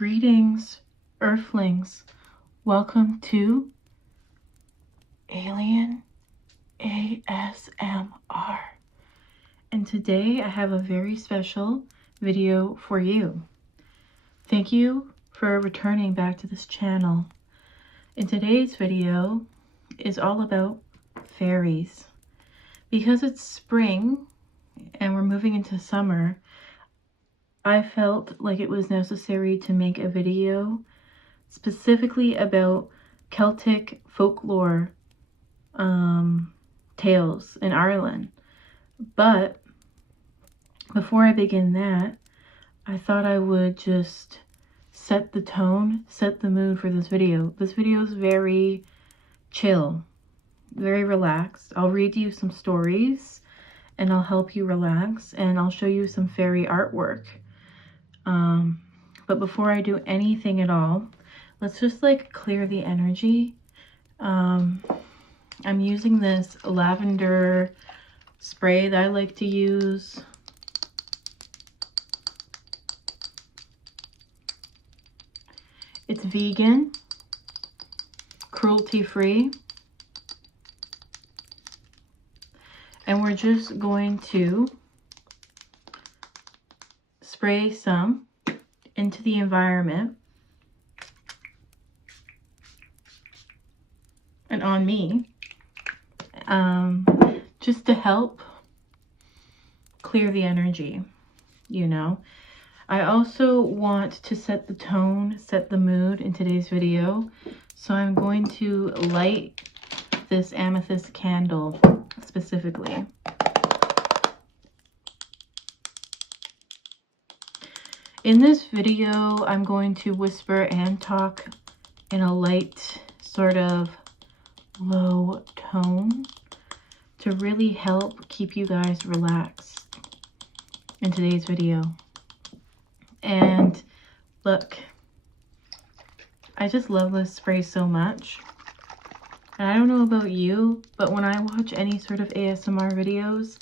Greetings, Earthlings. Welcome to Alien ASMR. And today I have a very special video for you. Thank you for returning back to this channel. In today's video is all about fairies. Because it's spring and we're moving into summer, I felt like it was necessary to make a video specifically about Celtic folklore tales in Ireland. But before I begin that, I thought I would just set the tone, set the mood for this video. This video is very chill, very relaxed. I'll read you some stories and I'll help you relax, and I'll show you some fairy artwork. But before I do anything at all, let's just like clear the energy. I'm using this lavender spray that I like to use. It's vegan, cruelty-free, and we're just going to spray some into the environment and on me, just to help clear the energy, you know. I also want to set the tone, set the mood in today's video, so I'm going to light this amethyst candle specifically. In this video, I'm going to whisper and talk in a light, sort of low tone to really help keep you guys relaxed in today's video. And look, I just love this spray so much. And I don't know about you, but when I watch any sort of ASMR videos,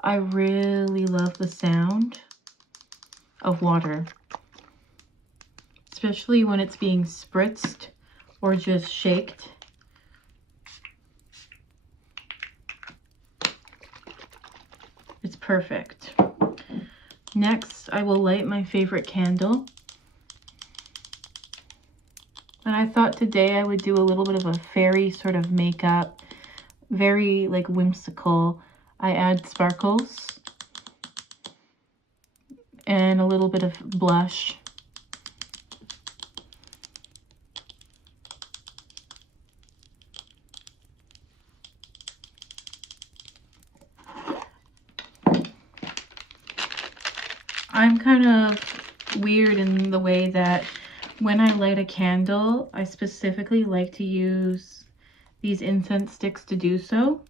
I really love the sound of water, especially when it's being spritzed or just shaked. It's perfect. Next, I will light my favorite candle. And I thought today I would do a little bit of a fairy sort of makeup, very like whimsical. I add sparkles and a little bit of blush. I'm kind of weird in the way that when I light a candle, I specifically like to use these incense sticks to do so,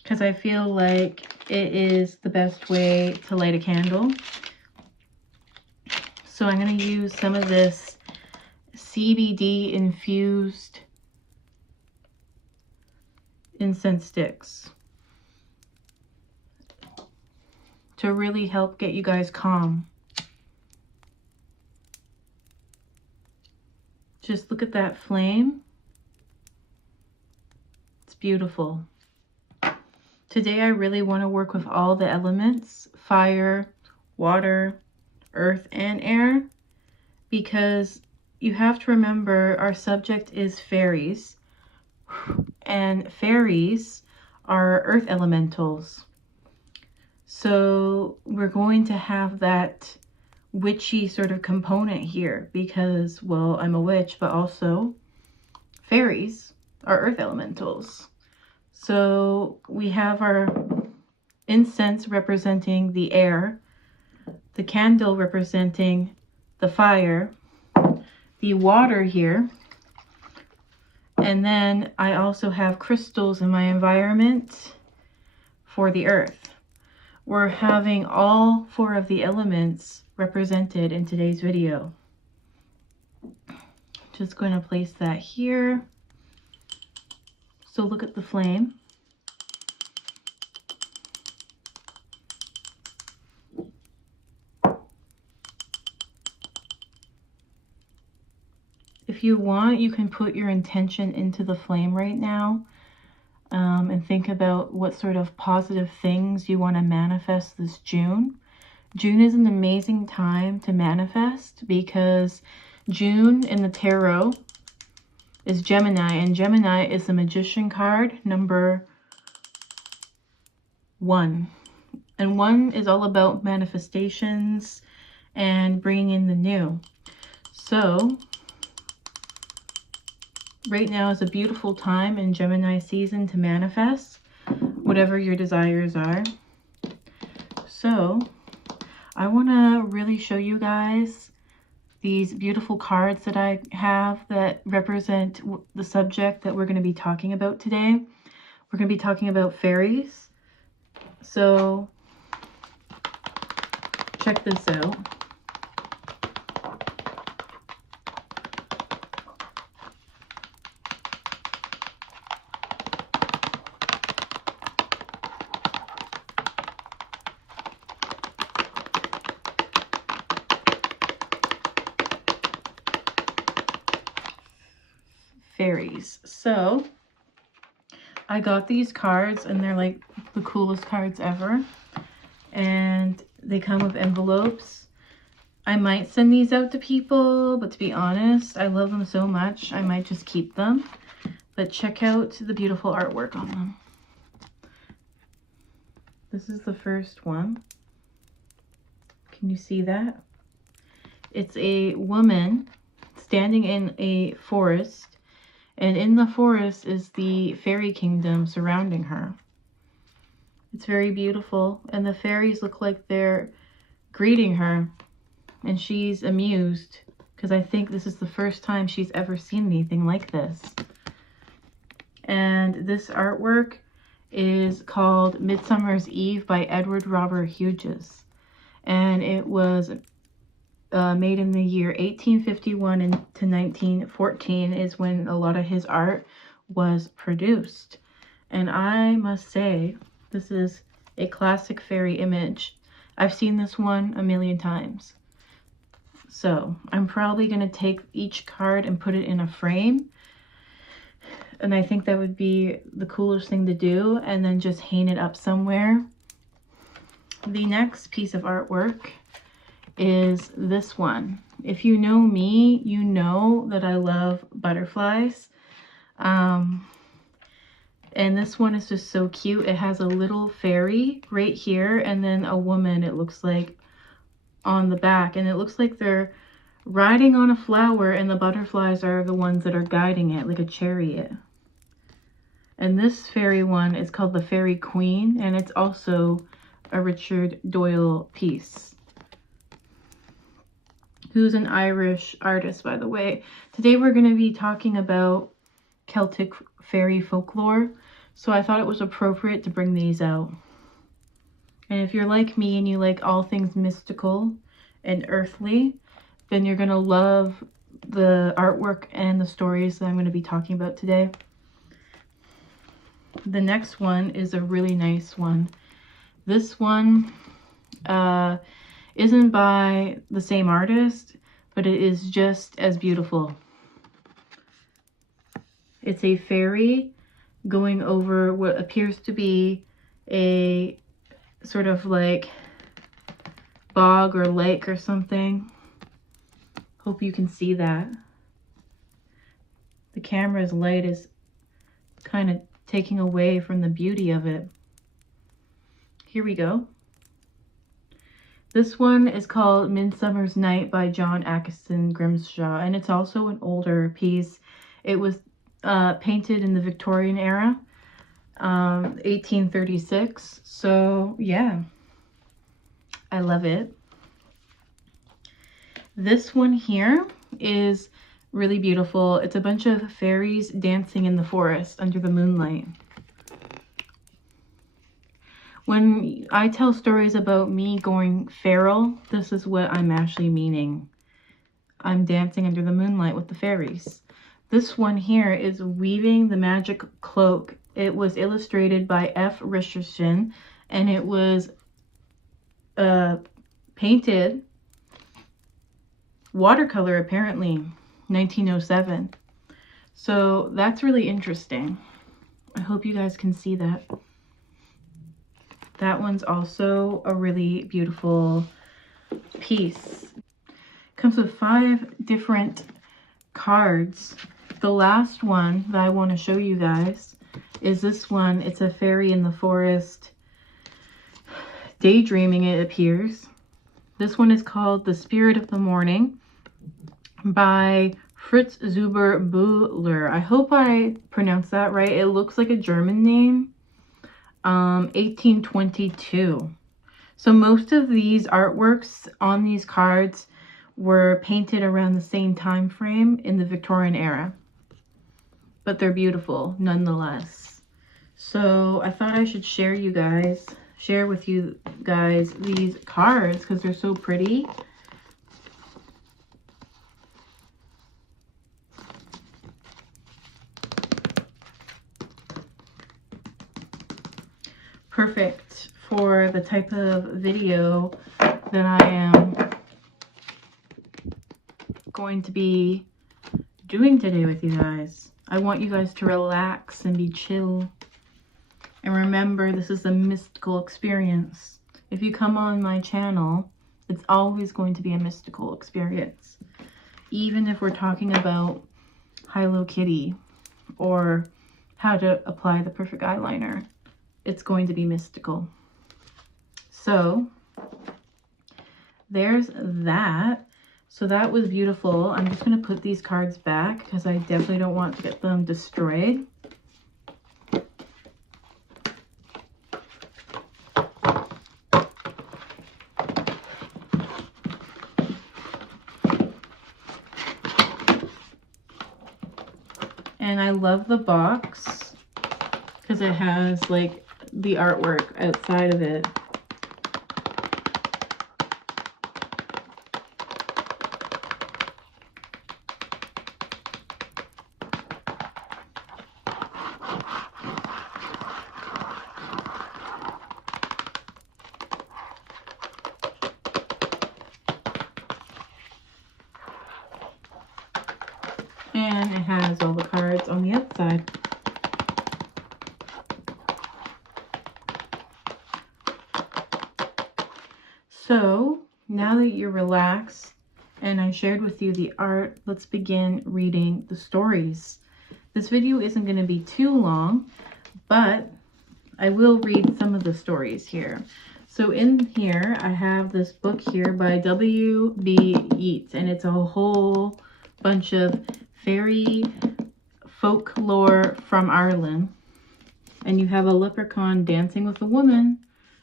because I feel like it is the best way to light a candle. So I'm going to use some of this CBD infused incense sticks to really help get you guys calm. Just look at that flame. It's beautiful. Today I really want to work with all the elements, fire, water, earth, and air, because you have to remember our subject is fairies, and fairies are earth elementals. So we're going to have that witchy sort of component here because, well, I'm a witch, but also fairies are earth elementals. So we have our incense representing the air, the candle representing the fire, the water here, and then I also have crystals in my environment for the earth. We're having all four of the elements represented in today's video. Just going to place that here. So look at the flame. If you want, you can put your intention into the flame right now, and think about what sort of positive things you want to manifest this June. June is an amazing time to manifest because June in the tarot is Gemini, and Gemini is the Magician card, number 1. And 1 is all about manifestations and bringing in the new. So right now is a beautiful time in Gemini season to manifest whatever your desires are. So I want to really show you guys these beautiful cards that I have that represent the subject that we're going to be talking about today. We're going to be talking about fairies. So check this out. Fairies. So I got these cards and they're like the coolest cards ever, and they come with envelopes. I might send these out to people, but to be honest, I love them so much I might just keep them. But check out the beautiful artwork on them. This is the first one. Can you see that? It's a woman standing in a forest, and in the forest is the fairy kingdom surrounding her. It's very beautiful, and the fairies look like they're greeting her, and she's amused because I think this is the first time she's ever seen anything like this. And this artwork is called Midsummer's Eve by Edward Robert Hughes, and it was made in the year 1851 to 1914 is when a lot of his art was produced. And I must say, this is a classic fairy image. I've seen this one a million times. So I'm probably going to take each card and put it in a frame. And I think that would be the coolest thing to do, and then just hang it up somewhere. The next piece of artwork is this one. If you know me, you know that I love butterflies. And this one is just so cute. It has a little fairy right here and then a woman, it looks like, on the back. And it looks like they're riding on a flower and the butterflies are the ones that are guiding it, like a chariot. And this fairy one is called the Fairy Queen, and it's also a Richard Doyle piece, who's an Irish artist, by the way. Today we're going to be talking about Celtic fairy folklore, so I thought it was appropriate to bring these out. And if you're like me and you like all things mystical and earthly, then you're going to love the artwork and the stories that I'm going to be talking about today. The next one is a really nice one. This one isn't by the same artist, but it is just as beautiful. It's a fairy going over what appears to be a sort of like bog or lake or something. Hope you can see that. The camera's light is kind of taking away from the beauty of it. Here we go. This one is called Midsummer's Night by John Atkinson Grimshaw, and it's also an older piece. It was painted in the Victorian era, 1836. So yeah, I love it. This one here is really beautiful. It's a bunch of fairies dancing in the forest under the moonlight. When I tell stories about me going feral, this is what I'm actually meaning. I'm dancing under the moonlight with the fairies. This one here is Weaving the Magic Cloak. It was illustrated by F. Richardson, and it was painted watercolor, apparently. 1907. So that's really interesting. I hope you guys can see that. That one's also a really beautiful piece. Comes with 5 different cards. The last one that I want to show you guys is this one. It's a fairy in the forest daydreaming, it appears. This one is called The Spirit of the Morning by Fritz Zuber Bühler. I hope I pronounced that right. It looks like a German name. 1822. So most of these artworks on these cards were painted around the same time frame in the Victorian era. But they're beautiful nonetheless. So I thought I should share with you guys these cards because they're so pretty. Perfect for the type of video that I am going to be doing today with you guys. I want you guys to relax and be chill. And remember, this is a mystical experience. If you come on my channel, it's always going to be a mystical experience. Even if we're talking about Hello Kitty or how to apply the perfect eyeliner, it's going to be mystical. So there's that. So that was beautiful. I'm just going to put these cards back because I definitely don't want to get them destroyed. And I love the box because it has like the artwork outside of it. And it has all the cards on the outside. So now that you're relaxed and I shared with you the art, let's begin reading the stories. This video isn't going to be too long, but I will read some of the stories here. So in here, I have this book here by W.B. Yeats, and it's a whole bunch of fairy folklore from Ireland. And you have a leprechaun dancing with a woman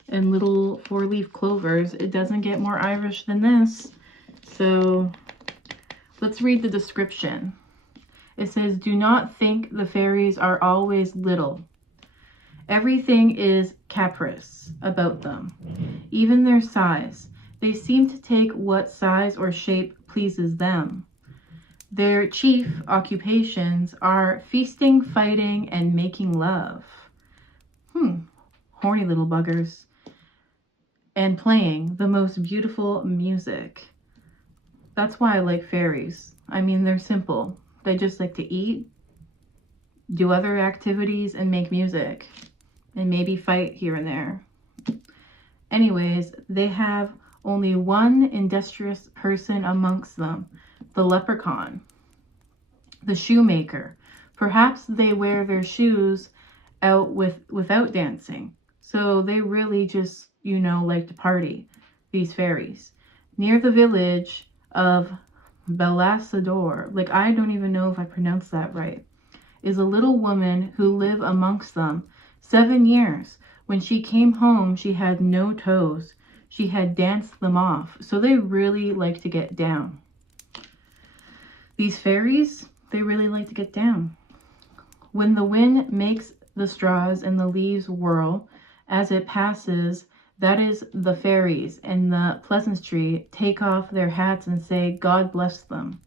and little 4-leaf clovers. It doesn't get more Irish than this. So let's read the description. It says, "Do not think the fairies are always little. Everything is caprice about them, even their size. They seem to take what size or shape pleases them. Their chief occupations are feasting, fighting, and making love." Horny little buggers. "And playing the most beautiful music." That's why I like fairies. I mean, they're simple. They just like to eat, do other activities, and make music. And maybe fight here and there. Anyways, they have only one industrious person amongst them, the leprechaun, the shoemaker. Perhaps they wear their shoes out without dancing. So they really just, like to party, these fairies. Near the village of Belassador, I don't even know if I pronounced that right, is a little woman who lived amongst them 7 years. When she came home, she had no toes. She had danced them off. So they really like to get down. These fairies, they really like to get down. When the wind makes the straws and the leaves whirl as it passes, that is the fairies, and the pleasantry take off their hats and say, "God bless them."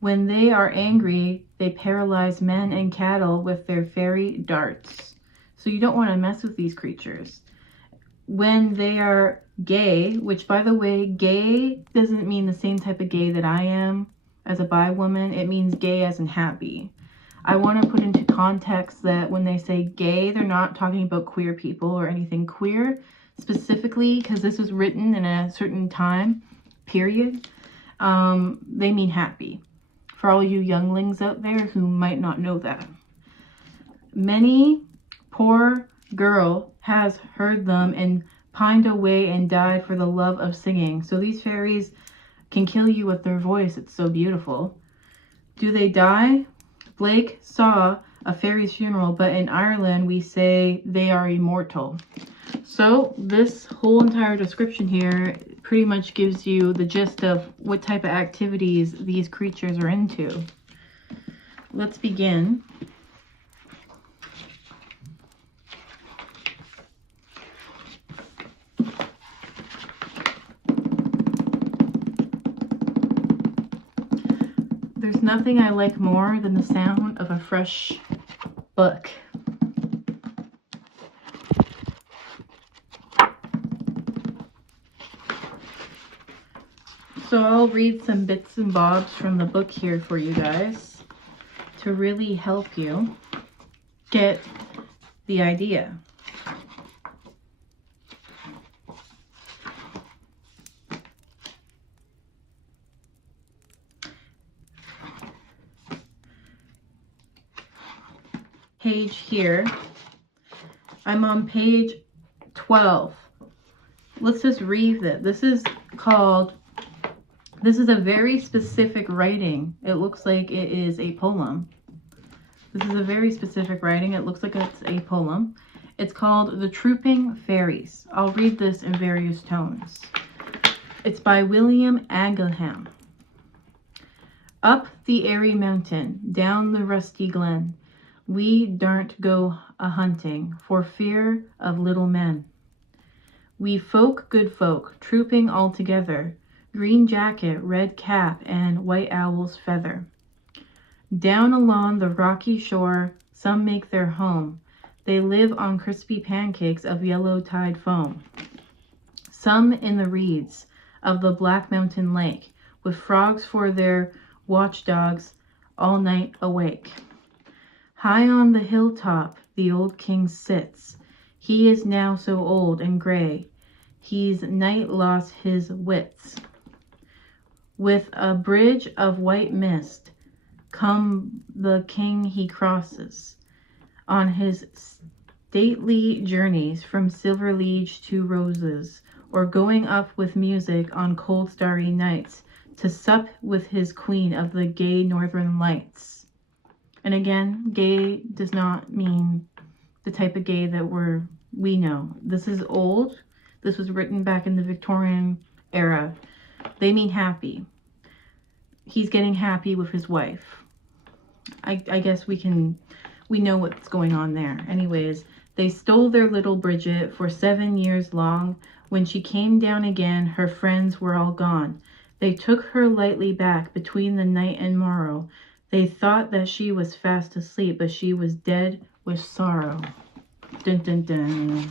When they are angry, they paralyze men and cattle with their fairy darts. So you don't want to mess with these creatures. When they are gay, which by the way, gay doesn't mean the same type of gay that I am. as a bi woman, it means gay as in happy. I want to put into context that when they say gay, they're not talking about queer people or anything queer specifically, because this was written in a certain time period. They mean happy. For all you younglings out there who might not know that. Many poor girl has heard them and pined away and died for the love of singing. So these fairies can kill you with their voice. It's so beautiful. Do they die? Blake saw a fairy's funeral, but in Ireland we say they are immortal. So this whole entire description here pretty much gives you the gist of what type of activities these creatures are into. Let's begin. There's nothing I like more than the sound of a fresh book. So I'll read some bits and bobs from the book here for you guys to really help you get the idea. Page here. I'm on page 12. Let's just read it. This is a very specific writing. It looks like it is a poem. This is a very specific writing. It looks like it's a poem. It's called The Trooping Fairies. I'll read this in various tones. It's by William Angleham. Up the airy mountain, down the rusty glen, we daren't go a-hunting for fear of little men. We folk, good folk, trooping all together, green jacket, red cap, and white owl's feather. Down along the rocky shore, some make their home. They live on crispy pancakes of yellow tide foam. Some in the reeds of the Black Mountain Lake, with frogs for their watchdogs, all night awake. High on the hilltop the old king sits. He is now so old and gray, he's night lost his wits. With a bridge of white mist, come the king he crosses, on his stately journeys from Silver Liege to Roses, or going up with music on cold starry nights, to sup with his queen of the gay northern lights. And again, gay does not mean the type of gay that we know. This is old. This was written back in the Victorian era. They mean happy. He's getting happy with his wife. I guess we know what's going on there. Anyways, they stole their little Bridget for 7 years long. When she came down again, her friends were all gone. They took her lightly back between the night and morrow. They thought that she was fast asleep, but she was dead with sorrow. Dun dun dun.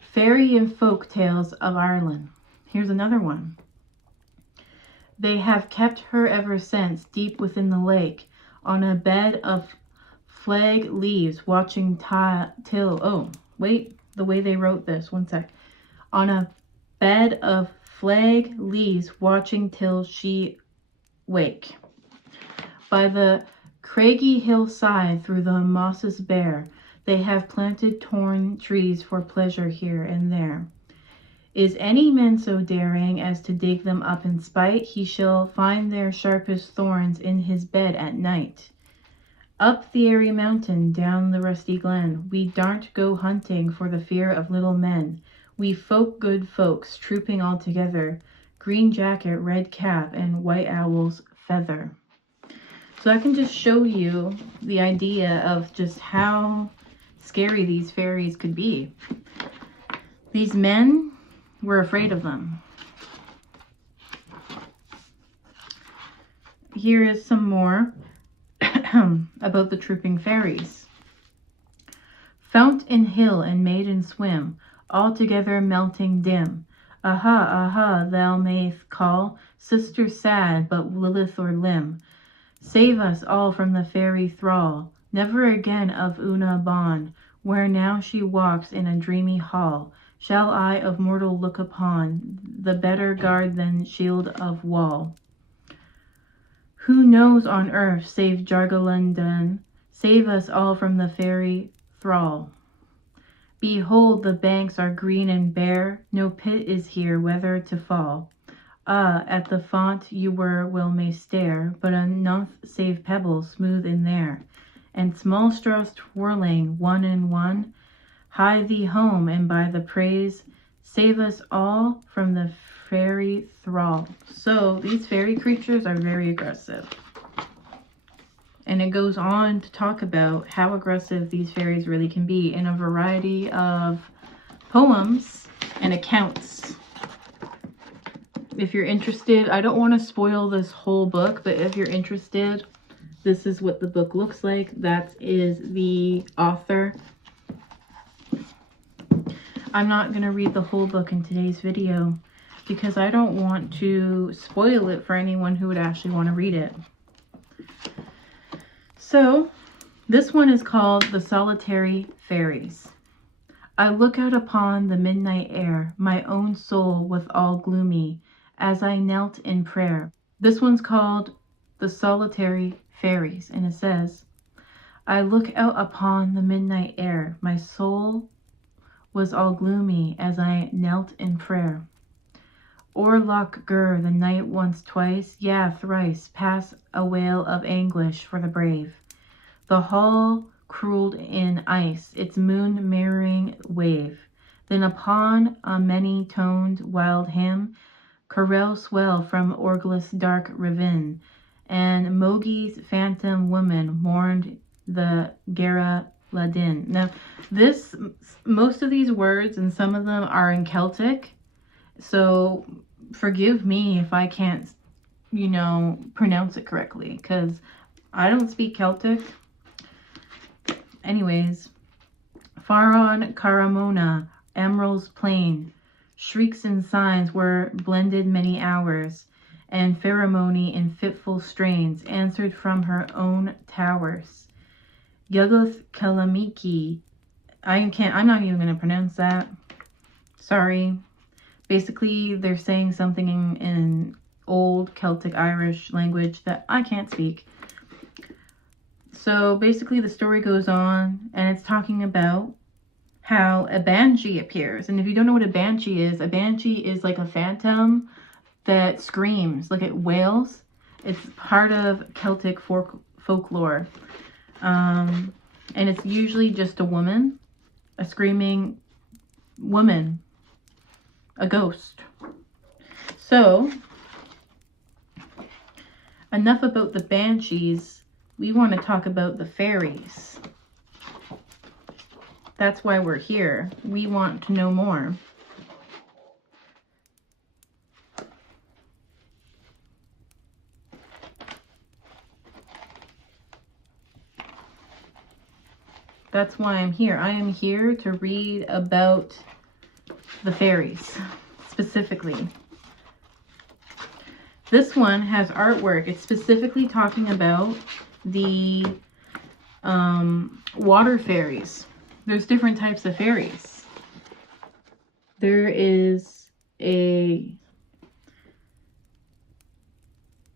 Fairy and folk tales of Ireland. Here's another one. They have kept her ever since, deep within the lake, on a bed of flag leaves, watching till, oh, wait, the way they wrote this, one sec. On a bed of flag leaves, watching till she wake. By the craggy hillside, through the mosses bare, they have planted torn trees for pleasure here and there. Is any man so daring as to dig them up in spite? He shall find their sharpest thorns in his bed at night. Up the airy mountain, down the rusty glen, we daren't go hunting for the fear of little men. We folk, good folks, trooping all together, green jacket, red cap, and white owl's feather. So I can just show you the idea of just how scary these fairies could be. These men were afraid of them. Here is some more about the trooping fairies. Fount and hill and maiden swim, all together melting dim. Aha, aha, thou mayst call, sister sad, but Lilith or limb. Save us all from the fairy thrall, never again of Una bond, where now she walks in a dreamy hall, shall I of mortal look upon, the better guard than shield of wall. Who knows on earth save Jargalandan, save us all from the fairy thrall. Behold, the banks are green and bare, no pit is here whether to fall. Ah, at the font you were well may stare, but enough save pebbles smooth in there, and small straws twirling one and one. Hie thee home, and by the praise save us all from the fairy thrall. So these fairy creatures are very aggressive. And it goes on to talk about how aggressive these fairies really can be in a variety of poems and accounts. If you're interested, I don't want to spoil this whole book, but if you're interested, this is what the book looks like. That is the author. I'm not going to read the whole book in today's video because I don't want to spoil it for anyone who would actually want to read it. So, this one is called The Solitary Fairies. I look out upon the midnight air, my own soul with all gloomy, as I knelt in prayer. This one's called The Solitary Fairies, and it says, I look out upon the midnight air, my soul was all gloomy as I knelt in prayer. O'erlock gur the night once twice, yea thrice, pass a wail of anguish for the brave. The hall cruelled in ice, its moon mirroring wave. Then upon a many-toned wild hymn, chorale swell from orgless dark ravine, and Mogi's phantom woman mourned the Gara Ladin. Now, most of these words and some of them are in Celtic, so forgive me if I can't, pronounce it correctly, because I don't speak Celtic. Anyways, far on Caramona, Emerald's plain, shrieks and signs were blended many hours, and pheromony in fitful strains answered from her own towers. Yugoth Kalamiki, I'm not even going to pronounce that. Sorry. Basically, they're saying something in old Celtic Irish language that I can't speak. So basically the story goes on and it's talking about how a banshee appears. And if you don't know what a banshee is like a phantom that screams, like it wails. It's part of Celtic folklore. And it's usually just a woman, a screaming woman, a ghost. So, enough about the banshees. We want to talk about the fairies. That's why we're here. We want to know more. That's why I'm here. I am here to read about the fairies, specifically. This one has artwork. It's specifically talking about the water fairies. There's different types of fairies. There is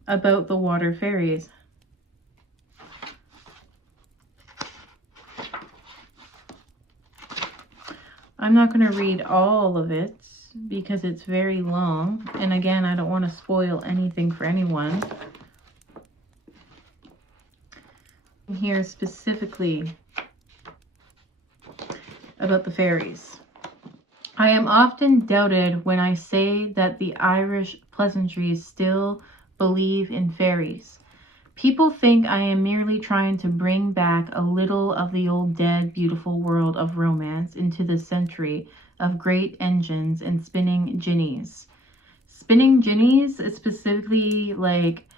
about the water fairies. I'm not going to read all of it because it's very long. And again, I don't want to spoil anything for anyone. Here specifically about the fairies. I am often doubted when I say that the Irish pleasantries still believe in fairies. People think I am merely trying to bring back a little of the old dead beautiful world of romance into the century of great engines and spinning jinnies. Spinning jinnies is specifically like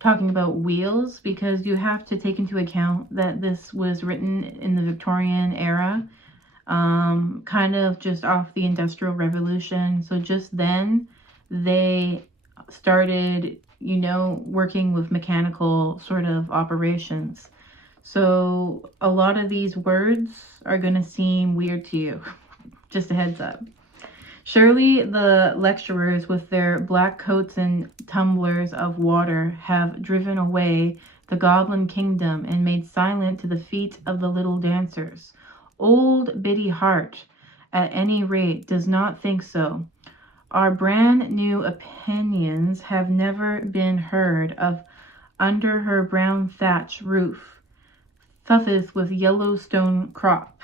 talking about wheels, because you have to take into account that this was written in the Victorian era. kind of just off the Industrial Revolution. So just then they started, you know, working with mechanical sort of operations. So a lot of these words are going to seem weird to you. Just a heads up. Surely the lecturers with their black coats and tumblers of water have driven away the goblin kingdom and made silent to the feet of the little dancers. Old Biddy Hart, at any rate, does not think so. Our brand new opinions have never been heard of under her brown thatch roof, thutheth with Yellowstone crop.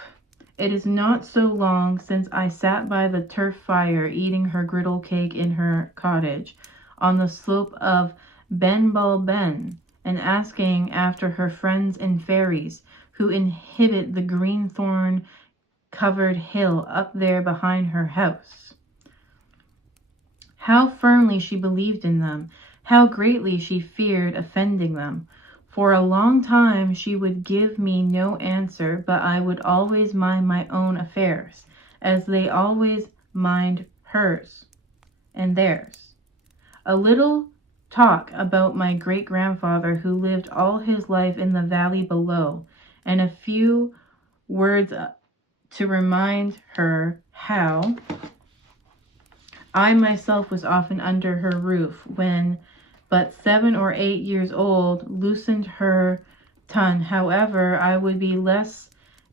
It is not so long since I sat by the turf fire eating her griddle cake in her cottage on the slope of Benbul Ben, and asking after her friends and fairies who inhabit the green-thorn covered hill up there behind her house. How firmly she believed in them, how greatly she feared offending them. For a long time she would give me no answer, but I would always mind my own affairs, as they always mind hers and theirs. A little talk about my great-grandfather who lived all his life in the valley below, and a few words to remind her how I myself was often under her roof when but 7 or 8 years old, loosened her tongue. However, I would be less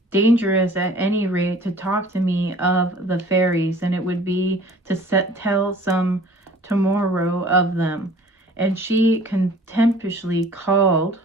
dangerous at any rate to talk to me of the fairies than it would be to tell some tomorrow of them. And she contemptuously called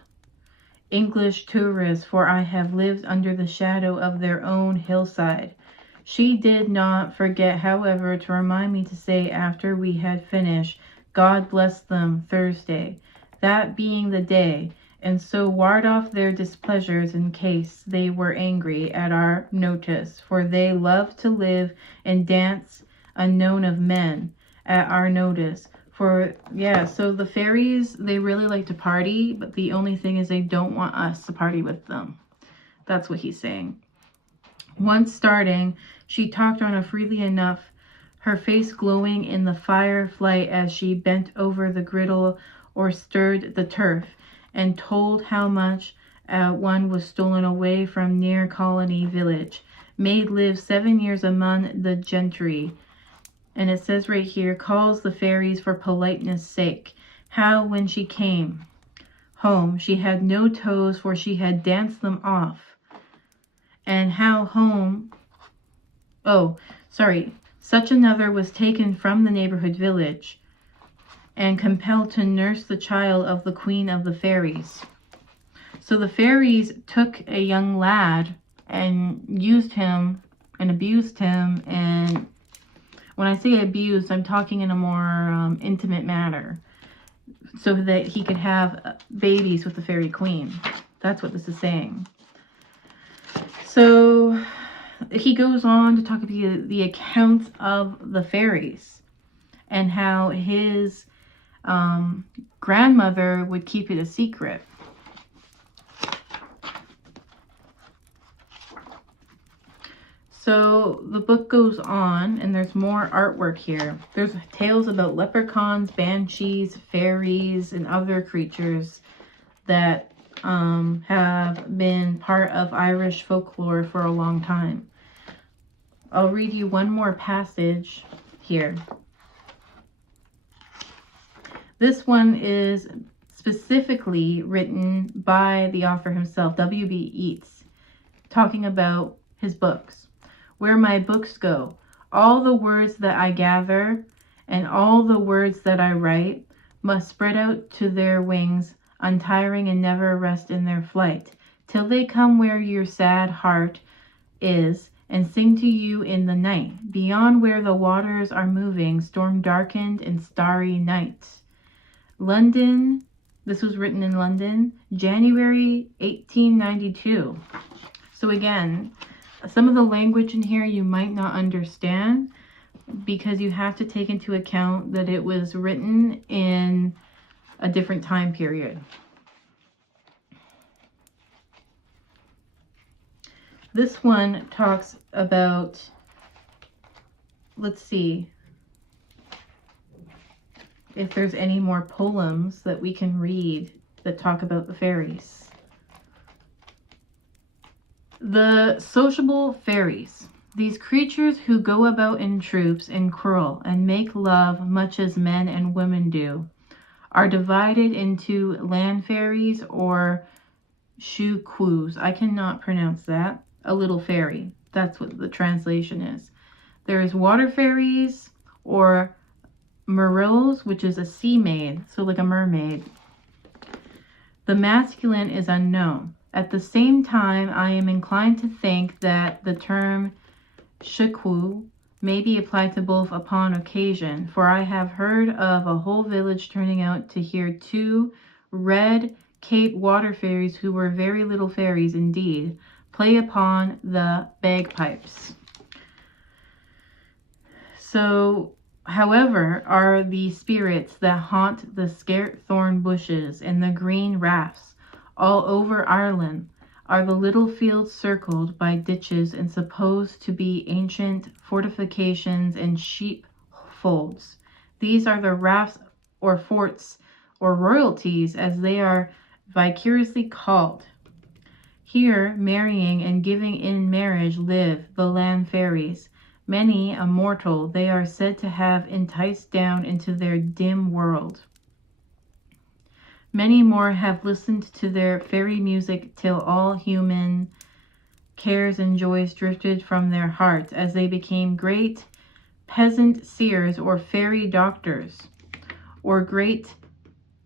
English tourists, for I have lived under the shadow of their own hillside. She did not forget, however, to remind me to say after we had finished, God bless them, Thursday, that being the day, and so ward off their displeasures in case they were angry at our notice, for they love to live and dance unknown of men at our notice. For, yeah, so the fairies, they really like to party, but the only thing is they don't want us to party with them. That's what he's saying. Once starting, she talked on freely enough, her face glowing in the firelight as she bent over the griddle or stirred the turf, and told how much one was stolen away from near Colony Village, made live 7 years among the gentry. And it says right here, calls the fairies for politeness' sake. How when she came home, she had no toes, for she had danced them off. And how home, such another was taken from the neighborhood village and compelled to nurse the child of the queen of the fairies. So the fairies took a young lad and used him and abused him. And when I say abused, I'm talking in a more intimate manner, so that he could have babies with the fairy queen. That's what this is saying. So he goes on to talk about the accounts of the fairies and how his grandmother would keep it a secret. So the book goes on, and there's more artwork here. There's tales about leprechauns, banshees, fairies, and other creatures that have been part of Irish folklore for a long time. I'll read you one more passage here. This one is specifically written by the author himself, W.B. Yeats, talking about his books. Where my books go, all the words that I gather and all the words that I write must spread out to their wings, untiring and never rest in their flight, till they come where your sad heart is, and sing to you in the night, beyond where the waters are moving, storm-darkened and starry night. London, this was written in London, January 1892. So again, some of the language in here you might not understand, because you have to take into account that it was written in a different time period. This one talks about, let's see if there's any more poems that we can read that talk about the fairies. The sociable fairies. These creatures who go about in troops and quarrel and make love much as men and women do are divided into land fairies or shuquus. I cannot pronounce that. A little fairy. That's what the translation is. There's water fairies or merils, which is a sea maid, so like a mermaid. The masculine is unknown. At the same time, I am inclined to think that the term shuqu may be applied to both upon occasion, for I have heard of a whole village turning out to hear two red Cape water fairies, who were very little fairies indeed, play upon the bagpipes. So, however, are the spirits that haunt the scare thorn bushes and the green rafts all over Ireland, are the little fields circled by ditches and supposed to be ancient fortifications and sheepfolds. These are the rafts or forts or royalties, as they are vicariously called. Here, marrying and giving in marriage, live the land fairies. Many a mortal they are said to have enticed down into their dim world. Many more have listened to their fairy music till all human cares and joys drifted from their hearts, as they became great peasant seers or fairy doctors, or great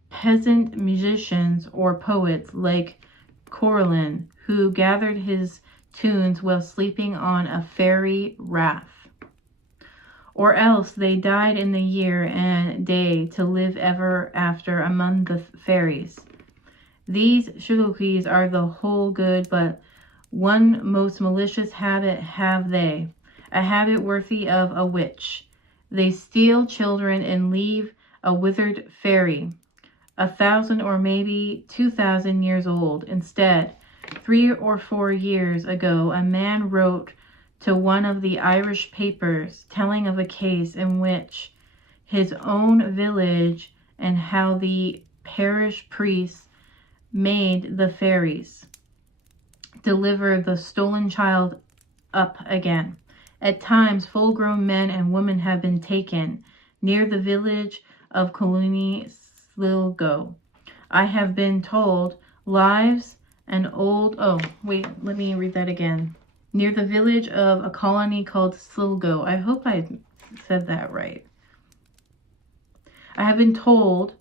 peasant musicians or poets like Corlin, who gathered his tunes while sleeping on a fairy raft. Or else they died in the year and day to live ever after among the fairies. These shulukis are the whole good, but one most malicious habit have they, a habit worthy of a witch. They steal children and leave a withered fairy, 1,000 or maybe 2,000 years old. Instead, 3 or 4 years ago, a man wrote to one of the Irish papers telling of a case in which his own village and how the parish priests made the fairies deliver the stolen child up again. At times, full-grown men and women have been taken near the village of Colony Slilgo. I have been told lives and old... Oh, wait, let me read that again. Near the village of a colony called Slilgo. I hope I said that right. I have been told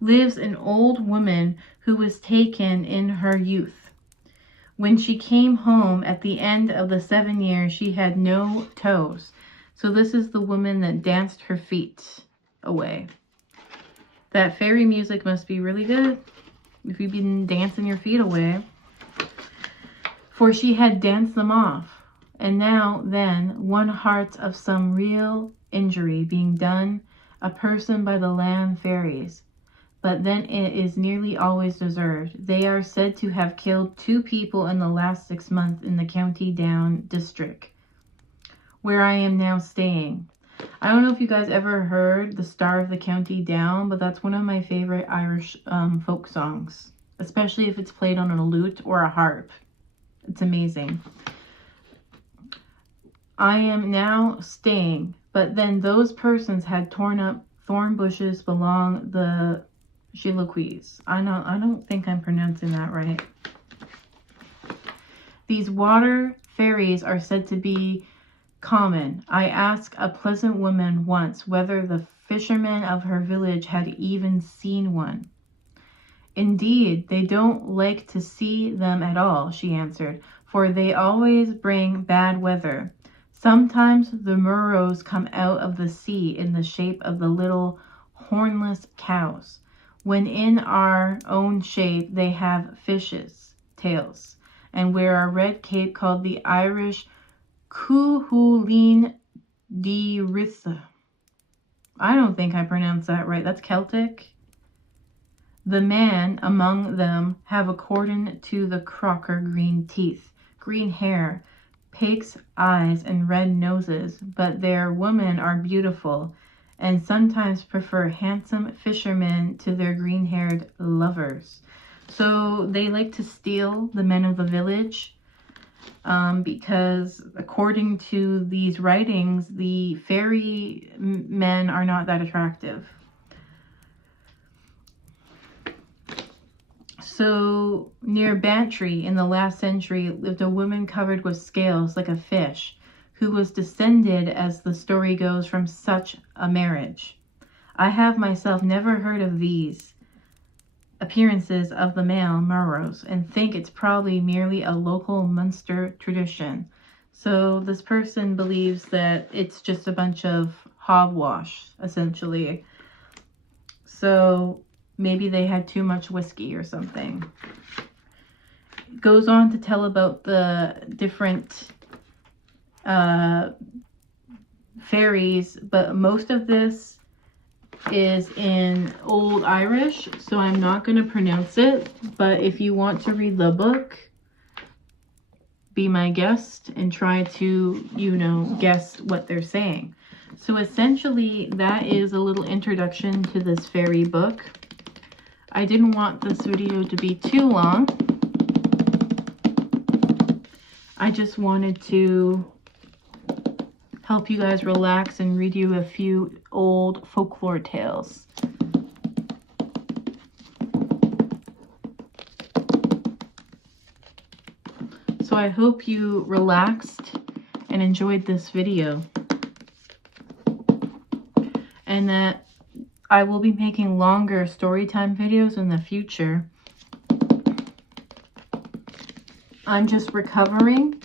lives an old woman who was taken in her youth. When she came home at the end of the 7 years, she had no toes. So this is the woman that danced her feet away. That fairy music must be really good if you've been dancing your feet away. For she had danced them off, and now then one heart of some real injury being done a person by the land fairies, but then it is nearly always deserved. They are said to have killed 2 people in the last 6 months in the County Down district, where I am now staying. I don't know if you guys ever heard the Star of the County Down, but that's one of my favorite Irish folk songs, especially if it's played on a lute or a harp. It's amazing. I am now staying, but then those persons had torn up thorn bushes along the Shiloquis. I don't think I'm pronouncing that right. These water fairies are said to be common. I asked a pleasant woman once whether the fishermen of her village had even seen one. Indeed, they don't like to see them at all, she answered, for they always bring bad weather. Sometimes the murrows come out of the sea in the shape of the little hornless cows, when in our own shape they have fishes' tails, and wear a red cape called the Irish Cuchulainn de Ritha. I don't think I pronounced that right. That's Celtic. The man among them have according to the crocker green teeth, green hair, pig's eyes, and red noses, but their women are beautiful, and sometimes prefer handsome fishermen to their green-haired lovers. So they like to steal the men of the village, because according to these writings, the fairy men are not that attractive. So near Bantry in the last century lived a woman covered with scales like a fish, who was descended, as the story goes, from such a marriage. I have myself never heard of these appearances of the male Maros, and think it's probably merely a local Munster tradition. So this person believes that it's just a bunch of hogwash, essentially. So maybe they had too much whiskey or something. It goes on to tell about the different fairies, but most of this is in Old Irish, so I'm not going to pronounce it. But if you want to read the book, be my guest and try to, you know, guess what they're saying. So essentially, that is a little introduction to this fairy book. I didn't want this video to be too long. I just wanted to help you guys relax and read you a few old folklore tales. So I hope you relaxed and enjoyed this video, and that I will be making longer storytime videos in the future. I'm just recovering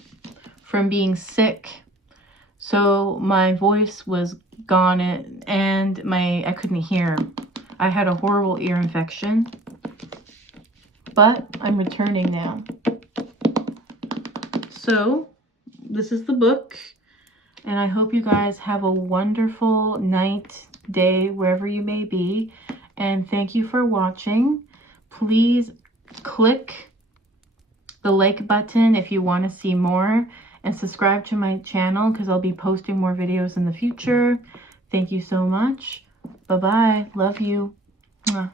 from being sick, so my voice was gone and I couldn't hear. I had a horrible ear infection, but I'm returning now. So this is the book, and I hope you guys have a wonderful night, day, wherever you may be, and thank you for watching. Please click the like button if you want to see more, and subscribe to my channel because I'll be posting more videos in the future. Thank you so much. Bye-bye. Love you. Mwah.